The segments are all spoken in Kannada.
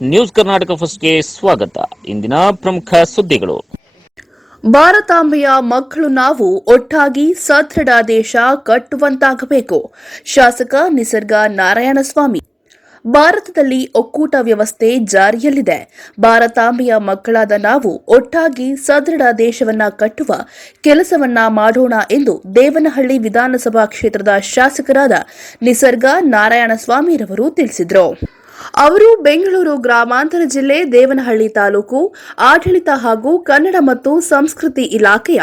ನ್ಯೂಸ್ ಕರ್ನಾಟಕ ಫಸ್ಟ್ಗೆ ಸ್ವಾಗತ. ಇಂದಿನ ಪ್ರಮುಖ ಸುದ್ದಿಗಳು. ಭಾರತಾಂಬೆಯ ಮಕ್ಕಳು ನಾವು ಒಟ್ಟಾಗಿ ಸದೃಢ ದೇಶ ಕಟ್ಟುವಂತಾಗಬೇಕು. ಶಾಸಕ ನಿಸರ್ಗ ನಾರಾಯಣಸ್ವಾಮಿ. ಭಾರತದಲ್ಲಿ ಒಕ್ಕೂಟ ವ್ಯವಸ್ಥೆ ಜಾರಿಯಲ್ಲಿದೆ. ಭಾರತಾಂಬೆಯ ಮಕ್ಕಳಾದ ನಾವು ಒಟ್ಟಾಗಿ ಸದೃಢ ದೇಶವನ್ನ ಕಟ್ಟುವ ಕೆಲಸವನ್ನ ಮಾಡೋಣ ಎಂದು ದೇವನಹಳ್ಳಿ ವಿಧಾನಸಭಾ ಕ್ಷೇತ್ರದ ಶಾಸಕರಾದ ನಿಸರ್ಗ ನಾರಾಯಣಸ್ವಾಮಿರವರು ತಿಳಿಸಿದರು. ಅವರು ಬೆಂಗಳೂರು ಗ್ರಾಮಾಂತರ ಜಿಲ್ಲೆ ದೇವನಹಳ್ಳಿ ತಾಲೂಕು ಆಡಳಿತ ಹಾಗೂ ಕನ್ನಡ ಮತ್ತು ಸಂಸ್ಕೃತಿ ಇಲಾಖೆಯ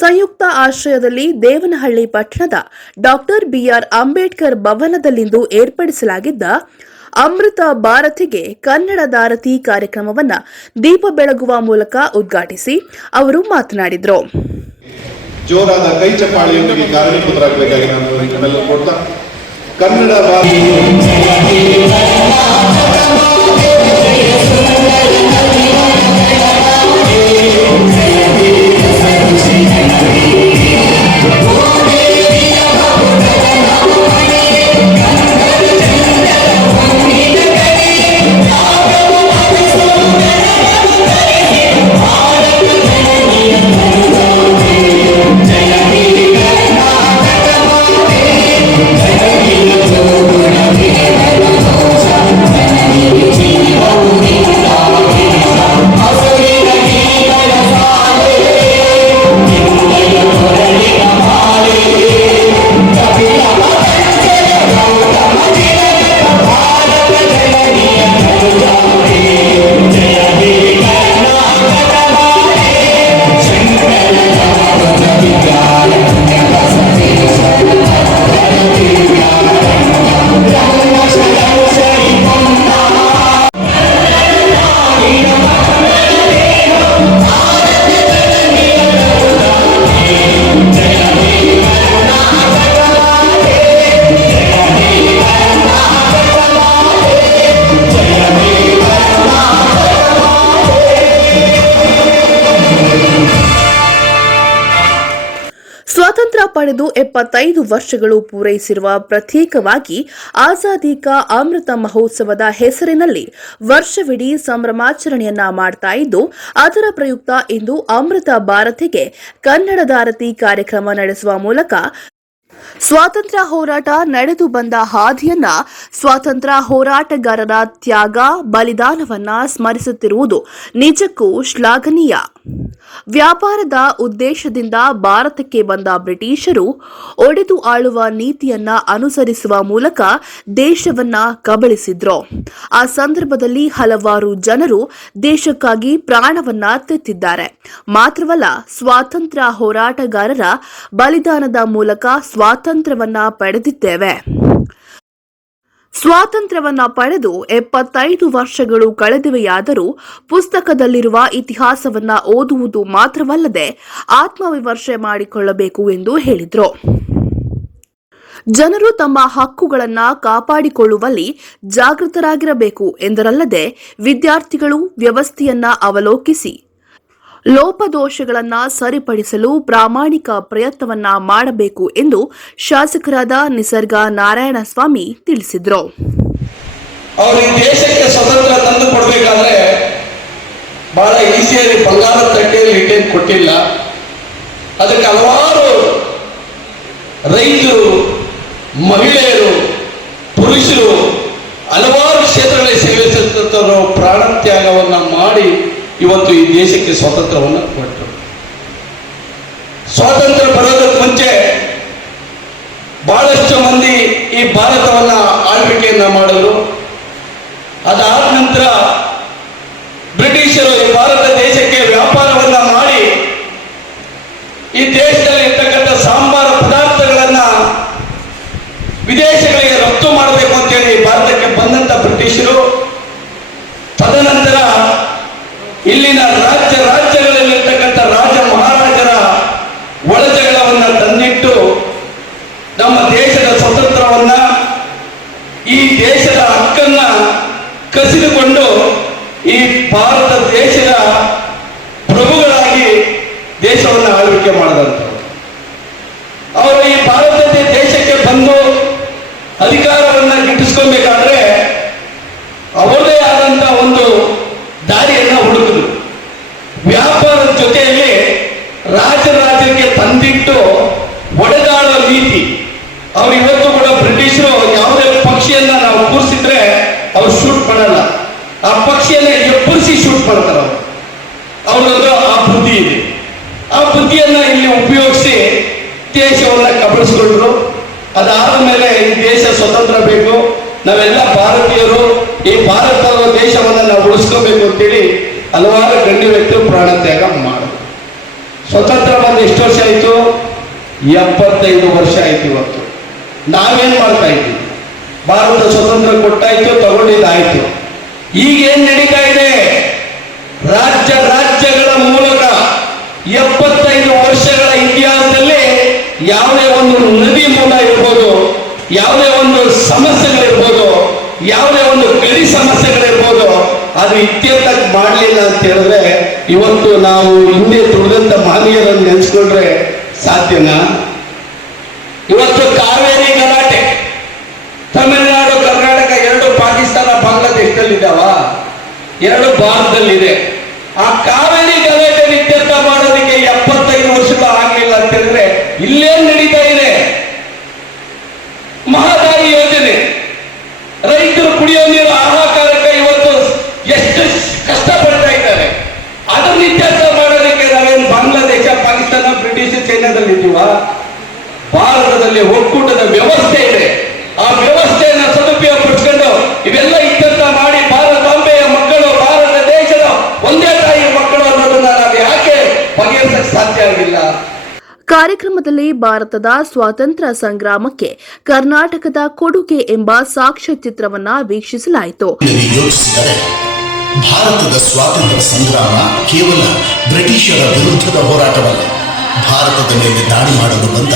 ಸಂಯುಕ್ತ ಆಶ್ರಯದಲ್ಲಿ ದೇವನಹಳ್ಳಿ ಪಟ್ಟಣದ ಡಾಕ್ಟರ್ ಬಿಆರ್ ಅಂಬೇಡ್ಕರ್ ಭವನದಲ್ಲಿಂದು ಏರ್ಪಡಿಸಲಾಗಿದ್ದ ಅಮೃತ ಭಾರತಿಗೆ ಕನ್ನಡದಾರತಿ ಕಾರ್ಯಕ್ರಮವನ್ನು ದೀಪ ಬೆಳಗುವ ಮೂಲಕ ಉದ್ಘಾಟಿಸಿ ಅವರು ಮಾತನಾಡಿದರು. ಜೋರಾದ ಕೈ ಚಪ್ಪಾಳೆಯೊಂದಿಗೆ ಕಾರ್ಯಕ್ರಮರಾಗಬೇಕಾಗಿ ನಾನು ನಿಮ್ಮೆಲ್ಲರೂ ಕೊಡ್ತಾ ಕನ್ನಡ ಸ್ವಾತಂತ್ರ್ಯ ಪಡೆದು 75 ವರ್ಷಗಳು ಪೂರೈಸಿರುವ ಪ್ರತ್ಯೇಕವಾಗಿ ಆಜಾದಿ ಕಾ ಅಮೃತ ಮಹೋತ್ಸವದ ಹೆಸರಿನಲ್ಲಿ ವರ್ಷವಿಡೀ ಸಂಭ್ರಮಾಚರಣೆಯನ್ನ ಮಾಡ್ತಾ ಇದ್ದು, ಅದರ ಪ್ರಯುಕ್ತ ಇಂದು ಅಮೃತ ಭಾರತಿಗೆ ಕನ್ನಡದಾರತಿ ಕಾರ್ಯಕ್ರಮ ನಡೆಸುವ ಮೂಲಕ ಸ್ವಾತಂತ್ರ್ಯ ಹೋರಾಟ ನಡೆದು ಬಂದ ಹಾದಿಯನ್ನ, ಸ್ವಾತಂತ್ರ್ಯ ಹೋರಾಟಗಾರರ ತ್ಯಾಗ ಬಲಿದಾನವನ್ನ ಸ್ಮರಿಸುತ್ತಿರುವುದು ನಿಜಕ್ಕೂ ಶ್ಲಾಘನೀಯ. ವ್ಯಾಪಾರದ ಉದ್ದೇಶದಿಂದ ಭಾರತಕ್ಕೆ ಬಂದ ಬ್ರಿಟಿಷರು ಒಡೆದು ಆಳುವ ನೀತಿಯನ್ನ ಅನುಸರಿಸುವ ಮೂಲಕ ದೇಶವನ್ನ ಕಬಳಿಸಿದ್ರು. ಆ ಸಂದರ್ಭದಲ್ಲಿ ಹಲವಾರು ಜನರು ದೇಶಕ್ಕಾಗಿ ಪ್ರಾಣವನ್ನ ತೆತ್ತಿದ್ದಾರೆ. ಮಾತ್ರವಲ್ಲ, ಸ್ವಾತಂತ್ರ್ಯ ಹೋರಾಟಗಾರರ ಬಲಿದಾನದ ಮೂಲಕ ಸ್ವಾತಂತ್ರ್ಯವನ್ನ ಪಡೆದಿದ್ದೇವೆ. ಸ್ವಾತಂತ್ರ್ಯವನ್ನ ಪಡೆದು 75 ವರ್ಷಗಳು ಕಳೆದಿವೆಯಾದರೂ ಪುಸ್ತಕದಲ್ಲಿರುವ ಇತಿಹಾಸವನ್ನ ಓದುವುದು ಮಾತ್ರವಲ್ಲದೆ ಆತ್ಮವಿಮರ್ಶೆ ಮಾಡಿಕೊಳ್ಳಬೇಕು ಎಂದು ಹೇಳಿದರು. ಜನರು ತಮ್ಮ ಹಕ್ಕುಗಳನ್ನು ಕಾಪಾಡಿಕೊಳ್ಳುವಲ್ಲಿ ಜಾಗೃತರಾಗಿರಬೇಕು ಎಂದರಲ್ಲದೆ, ವಿದ್ಯಾರ್ಥಿಗಳು ವ್ಯವಸ್ಥೆಯನ್ನ ಅವಲೋಕಿಸಿ ಲೋಪದೋಷಗಳನ್ನು ಸರಿಪಡಿಸಲು ಪ್ರಾಮಾಣಿಕ ಪ್ರಯತ್ನವನ್ನ ಮಾಡಬೇಕು ಎಂದು ಶಾಸಕರಾದ ನಿಸರ್ಗ ನಾರಾಯಣಸ್ವಾಮಿ ತಿಳಿಸಿದರು. ಅವರು ಈ ದೇಶಕ್ಕೆ ಸ್ವತಂತ್ರ ತಂದು ಕೊಡಬೇಕಾದ್ರೆ ಬಹಳ ಈಸಿಯಾಗಿ ಬಂಗಾರದ ತಟ್ಟೆಯಲ್ಲಿ ಇಟ್ಟೇನು ಕೊಟ್ಟಿಲ್ಲ. ಅದಕ್ಕೆ ಹಲವಾರು ರೈತರು, ಮಹಿಳೆಯರು, ಪುರುಷರು ಹಲವಾರು ಕ್ಷೇತ್ರಗಳಲ್ಲಿ ಸೇವೆ ಸಲ್ಲಿಸುತ್ತವರು ಪ್ರಾಣ ತ್ಯಾಗವನ್ನು ಮಾಡಿ ಇವತ್ತು ಈ ದೇಶಕ್ಕೆ ಸ್ವಾತಂತ್ರ್ಯವನ್ನು ಕೊಟ್ಟರು. ಸ್ವಾತಂತ್ರ್ಯ ಬರೋದಕ್ಕೆ ಮುಂಚೆ ಬಹಳಷ್ಟು ಮಂದಿ ಈ ಭಾರತವನ್ನ ಆಳ್ವಿಕೆಯನ್ನ ಮಾಡಿದ್ರು. ಅದಾದ ನಂತರ ಬ್ರಿಟಿಷರು ಈ ಭಾರತ ದೇಶಕ್ಕೆ ವ್ಯಾಪಾರವನ್ನ ಮಾಡಿ ಈ ದೇಶದಲ್ಲಿ ಇರ್ತಕ್ಕಂಥ ಸಾಂಬಾರ ಪದಾರ್ಥಗಳನ್ನ ವಿದೇಶಗಳಿಗೆ ರಫ್ತು ಮಾಡಬೇಕು ಅಂತೇಳಿ ಭಾರತಕ್ಕೆ ಬಂದಂತ ಬ್ರಿಟಿಷರು, ತದನಂತರ ಇಲ್ಲಿನ ರಾಜ್ಯಗಳಲ್ಲಿರ್ತಕ್ಕಂಥ ರಾಜ ಮಹಾರಾಜರ ಒಳಜಗಳವನ್ನ ತಂದಿಟ್ಟು ನಮ್ಮ ದೇಶದ ಸ್ವತಂತ್ರವನ್ನ, ಈ ದೇಶದ ಹಕ್ಕನ್ನ ಕಸಿದುಕೊಂಡು ಒಡೆದಾಡೋ ನೀತಿ. ಅವ್ರು ಇವತ್ತು ಕೂಡ ಬ್ರಿಟಿಷರು ಯಾವುದೇ ಪಕ್ಷಿಯನ್ನ ನಾವು ಕೂರಿಸಿದ್ರೆ ಅವ್ರು ಶೂಟ್ ಮಾಡಲ್ಲ, ಆ ಪಕ್ಷಿಯನ್ನ ಎಬ್ಬರಿಸಿ ಶೂಟ್ ಮಾಡ್ತಾರೆ. ಅವ್ರದ್ದು ಆ ಬುದ್ಧಿ ಇದೆ. ಆ ಬುದ್ಧಿಯನ್ನ ಇಲ್ಲಿ ಉಪಯೋಗಿಸಿ ದೇಶವನ್ನ ಕಬಳಿಸ್ಕೊಂಡ್ರು. ಅದಾದ ಮೇಲೆ ಈ ದೇಶ ಸ್ವತಂತ್ರ ಬೇಕು, ನಾವೆಲ್ಲ ಭಾರತೀಯರು ಈ ಭಾರತ ದೇಶವನ್ನ ನಾವು ಉಳಿಸ್ಕೋಬೇಕು ಅಂತೇಳಿ ಹಲವಾರು ಗಣ್ಯ ವ್ಯಕ್ತಿಗಳು ಪ್ರಾಣ ತ್ಯಾಗ ಮಾಡಿದ್ರು. ಸ್ವತಂತ್ರ ಬಂದು ಎಷ್ಟು ವರ್ಷ ಆಯಿತು? 75 ವರ್ಷ ಆಯ್ತು. ಇವತ್ತು ನಾವೇನ್ ಮಾಡ್ತಾ ಇದ್ದೀವಿ? ಭಾರತ ಸ್ವತಂತ್ರ ಕೊಟ್ಟಾಯ್ತು, ತಗೊಂಡಿದ್ದಾಯ್ತು. ಈಗೇನ್ ನಡೀತಾ ಇದೆ? ರಾಜ್ಯಗಳ ಮೂಲಕ 75 ವರ್ಷಗಳ ಇತಿಹಾಸದಲ್ಲಿ ಯಾವುದೇ ಒಂದು ನದಿ ಮೂಲ ಇರ್ಬೋದು, ಯಾವುದೇ ಒಂದು ಸಮಸ್ಯೆಗಳಿರ್ಬೋದು, ಯಾವುದೇ ಒಂದು ಗಡಿ ಸಮಸ್ಯೆಗಳಿರ್ಬೋದು, ಅದು ಇತ್ಯರ್ಥ ಮಾಡಲಿಲ್ಲ ಅಂತ ಹೇಳಿದ್ರೆ ಇವತ್ತು ನಾವು ಹಿಂದೆ ದುಡಿದಂತ ಮಹನೀಯರನ್ನು ನೆನೆಸ್ಕೊಂಡ್ರೆ ಸಾಧ್ಯನಾ? ಇವತ್ತು ಕಾವೇರಿ ಗಲಾಟೆ, ತಮಿಳುನಾಡು ಕರ್ನಾಟಕ ಎರಡು ಪಾಕಿಸ್ತಾನ ಬಾಂಗ್ಲಾದೇಶದಲ್ಲಿದ್ದಾವ, ಎರಡು ಭಾರತದಲ್ಲಿದೆ. ಆ ಕಾವೇರಿ ಗಲಾಟೆ ಇತ್ಯರ್ಥ ಮಾಡೋದಕ್ಕೆ 75 ವರ್ಷಗಳು ಆಗಲಿಲ್ಲ ಅಂತ ಹೇಳಿದ್ರೆ ಇಲ್ಲೇನ್ ನಡೀತಾ ಇದೆ? ಮಹದಾಯಿ ಯೋಜನೆ, ರೈತರು ಕುಡಿಯೋ ನೀರು ಹಾಹಾಕಾರಕ್ಕೆ ಇವತ್ತು ಎಷ್ಟು ಕಷ್ಟಪಡ್ತಾ ಇದ್ದಾರೆ. ಅದನ್ನ ಇತ್ಯರ್ಥ ಮಾಡೋದಕ್ಕೆ ನಾವೇನು ಬಾಂಗ್ಲಾದೇಶ, ಪಾಕಿಸ್ತಾನ, ಬ್ರಿಟಿಷ್, ಚೈನಾದಲ್ಲಿ ಇದ್ದೀವ? ಭಾರತದಲ್ಲಿ ಒಕ್ಕೂಟದ ವ್ಯವಸ್ಥೆ ಇದೆ. ಆ ವ್ಯವಸ್ಥೆಯನ್ನ ಸದುಪಯೋಗ ಪಡಿಸ್ಕೊಂಡು ಇವೆಲ್ಲ ಇತ್ಯರ್ಥ ಮಾಡಿ ಭಾರತಾಂಬೆಯ ಮಕ್ಕಳು, ಭಾರತ ದೇಶದ ಒಂದೇ ತಾಯಿಯ ಮಕ್ಕಳು ಅನ್ನೋದನ್ನ ನಾವು ಯಾಕೆ ಬಗೆಹರಿಸಕ್ಕೆ ಸಾಧ್ಯ ಆಗಿಲ್ಲ? ಕಾರ್ಯಕ್ರಮದಲ್ಲಿ ಭಾರತದ ಸ್ವಾತಂತ್ರ್ಯ ಸಂಗ್ರಾಮಕ್ಕೆ ಕರ್ನಾಟಕದ ಕೊಡುಗೆ ಎಂಬ ಸಾಕ್ಷ್ಯಚಿತ್ರವನ್ನ ವೀಕ್ಷಿಸಲಾಯಿತು. ಯೋಚಿಸಿದರೆ ಭಾರತದ ಸ್ವಾತಂತ್ರ್ಯ ಸಂಗ್ರಾಮ ಕೇವಲ ಬ್ರಿಟಿಷರ ವಿರುದ್ಧದ ಹೋರಾಟವಲ್ಲ, ಭಾರತದ ಮೇಲೆ ದಾಳಿ ಮಾಡಲು ಬಂದ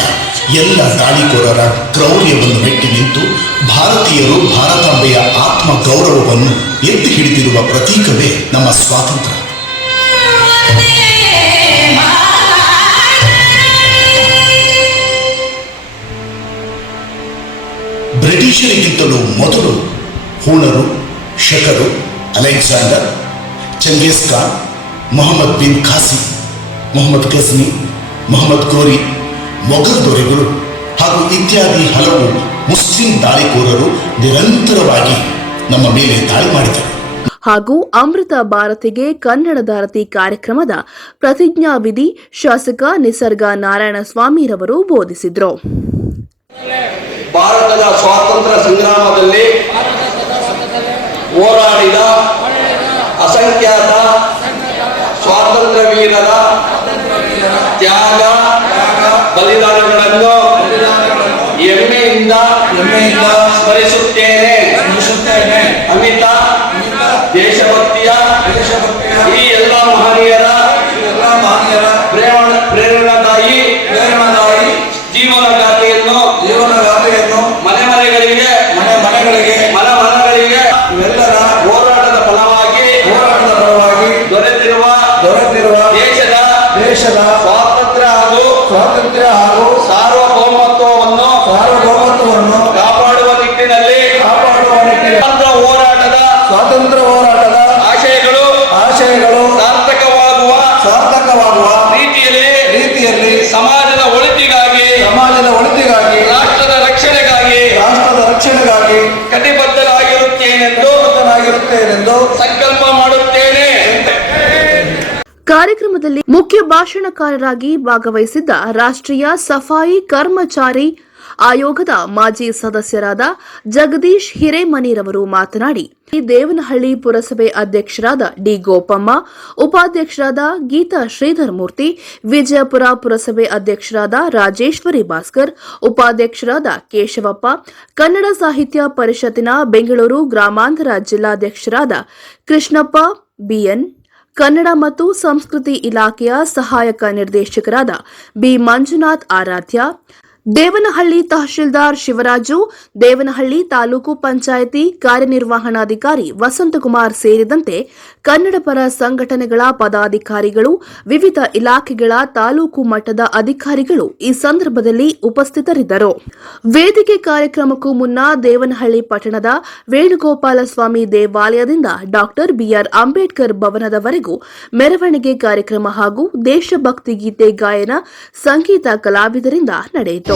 ಎಲ್ಲ ದಾಳಿಕೋರರ ಕ್ರೌರ್ಯವನ್ನು ಮೆಟ್ಟಿ ನಿಂತು ಭಾರತೀಯರು ಭಾರತಾಂಬೆಯ ಆತ್ಮ ಗೌರವವನ್ನು ಎತ್ತಿ ಹಿಡಿದಿರುವ ಪ್ರತೀಕವೇ ನಮ್ಮ ಸ್ವಾತಂತ್ರ್ಯ. ಬ್ರಿಟಿಷರಿಗಿಂತಲೂ ಮೊದಲು ಹೂಣರು, ಶಕರು, ಅಲೆಕ್ಸಾಂಡರ್, ಚಂಗೀಸ್ ಖಾನ್, ಮೊಹಮ್ಮದ್ ಬಿನ್ ಖಾಸಿಂ, ಮೊಹಮ್ಮದ್ ಗಜ್ನಿ, ಮೊಹಮ್ಮದ್ ಗೋರಿ, ಮೊಘಲ್ ದೊರೆಗಳು ಹಾಗೂ ಇತ್ಯಾದಿ ಹಲವು ಮುಸ್ಲಿಂ ದಾಳಿಕೋರರು ನಿರಂತರವಾಗಿ ನಮ್ಮ ಮೇಲೆ ದಾಳಿ ಮಾಡಿದರು. ಹಾಗೂ ಅಮೃತ ಭಾರತಿಗೆ ಕನ್ನಡಧಾರತಿ ಕಾರ್ಯಕ್ರಮದ ಪ್ರತಿಜ್ಞಾವಿಧಿ ಶಾಸಕ ನಿಸರ್ಗ ನಾರಾಯಣಸ್ವಾಮಿರವರು ಬೋಧಿಸಿದರು. ಭಾರತದ ಸ್ವಾತಂತ್ರ್ಯ ಸಂಗ್ರಾಮದಲ್ಲಿ ಹೋರಾಡಿದ ಅಸಂಖ್ಯಾತ ಸ್ವಾತಂತ್ರ್ಯ ವೀರರ ತ್ಯಾಗ ಬಲಿದಾನಗಳನ್ನು ಹೆಮ್ಮೆಯಿಂದ ಸ್ಮರಿಸುತ್ತೇನೆ. ಅಮಿತ ದೇಶಭಕ್ತಿಯ ಈ ಎಲ್ಲ ಮಹನೀಯರ ಪ್ರೇರಣಾದಾಯಿ ಜೀವನಗಾಥೆಯನ್ನು ಮನೆ ಮನೆಗಳಿಗೆ ಇವೆಲ್ಲರ ಹೋರಾಟದ ಫಲವಾಗಿ ದೊರೆತಿರುವ ದೇಶದ ಸ್ವಾತಂತ್ರ್ಯ ಹಾಗೂ ಸಾರ್ವಭೌಮತ್ವವನ್ನು ಕಾಪಾಡುವ ನಿಟ್ಟಿನಲ್ಲಿ ಸ್ವಾತಂತ್ರ್ಯ ಹೋರಾಟದ ಆಶಯಗಳು ಸಾರ್ಥಕವಾಗುವ ರೀತಿಯಲ್ಲಿ ಸಮಾಜದ ಒಳಿತಿಗಾಗಿ ರಾಷ್ಟ್ರದ ರಕ್ಷಣೆಗಾಗಿ ಕಟಿಬದ್ಧನಾಗಿರುತ್ತೇನೆಂದು ಸಂಕಲ್ಪ ಮಾಡುತ್ತೇನೆ. ಕಾರ್ಯಕ್ರಮದಲ್ಲಿ ಮುಖ್ಯ ಭಾಷಣಕಾರರಾಗಿ ಭಾಗವಹಿಸಿದ್ದ ರಾಷ್ಟ್ರೀಯ ಸಫಾಯಿ ಕರ್ಮಚಾರಿ ಆಯೋಗದ ಮಾಜಿ ಸದಸ್ಯರಾದ ಜಗದೀಶ್ ಹಿರೇಮನಿರವರು ಮಾತನಾಡಿ, ದೇವನಹಳ್ಳಿ ಪುರಸಭೆ ಅಧ್ಯಕ್ಷರಾದ ಡಿ ಗೋಪಮ್ಮ, ಉಪಾಧ್ಯಕ್ಷರಾದ ಗೀತಾ ಶ್ರೀಧರ್ ಮೂರ್ತಿ, ವಿಜಯಪುರ ಪುರಸಭೆ ಅಧ್ಯಕ್ಷರಾದ ರಾಜೇಶ್ವರಿ ಭಾಸ್ಕರ್, ಉಪಾಧ್ಯಕ್ಷರಾದ ಕೇಶವಪ್ಪ, ಕನ್ನಡ ಸಾಹಿತ್ಯ ಪರಿಷತ್ತಿನ ಬೆಂಗಳೂರು ಗ್ರಾಮಾಂತರ ಜಿಲ್ಲಾಧ್ಯಕ್ಷರಾದ ಕೃಷ್ಣಪ್ಪ ಬಿಎನ್, ಕನ್ನಡ ಮತ್ತು ಸಂಸ್ಕೃತಿ ಇಲಾಖೆಯ ಸಹಾಯಕ ನಿರ್ದೇಶಕರಾದ ಬಿ ಮಂಜುನಾಥ್ ಆರಾಧ್ಯ, ದೇವನಹಳ್ಳಿ ತಹಶೀಲ್ದಾರ್ ಶಿವರಾಜು, ದೇವನಹಳ್ಳಿ ತಾಲೂಕು ಪಂಚಾಯಿತಿ ಕಾರ್ಯನಿರ್ವಹಣಾಧಿಕಾರಿ ವಸಂತಕುಮಾರ್ ಸೇರಿದಂತೆ ಕನ್ನಡಪರ ಸಂಘಟನೆಗಳ ಪದಾಧಿಕಾರಿಗಳು, ವಿವಿಧ ಇಲಾಖೆಗಳ ತಾಲೂಕು ಮಟ್ಟದ ಅಧಿಕಾರಿಗಳು ಈ ಸಂದರ್ಭದಲ್ಲಿ ಉಪಸ್ಥಿತರಿದ್ದರು. ವೇದಿಕೆ ಕಾರ್ಯಕ್ರಮಕ್ಕೂ ಮುನ್ನ ದೇವನಹಳ್ಳಿ ಪಟ್ಟಣದ ವೇಣುಗೋಪಾಲ ಸ್ವಾಮಿ ದೇವಾಲಯದಿಂದ ಡಾಕ್ಟರ್ ಬಿಆರ್ ಅಂಬೇಡ್ಕರ್ ಭವನದವರೆಗೂ ಮೆರವಣಿಗೆ ಕಾರ್ಯಕ್ರಮ ಹಾಗೂ ದೇಶಭಕ್ತಿ ಗೀತೆ ಗಾಯನ ಸಂಗೀತ ಕಲಾವಿದರಿಂದ ನಡೆಯಿತು.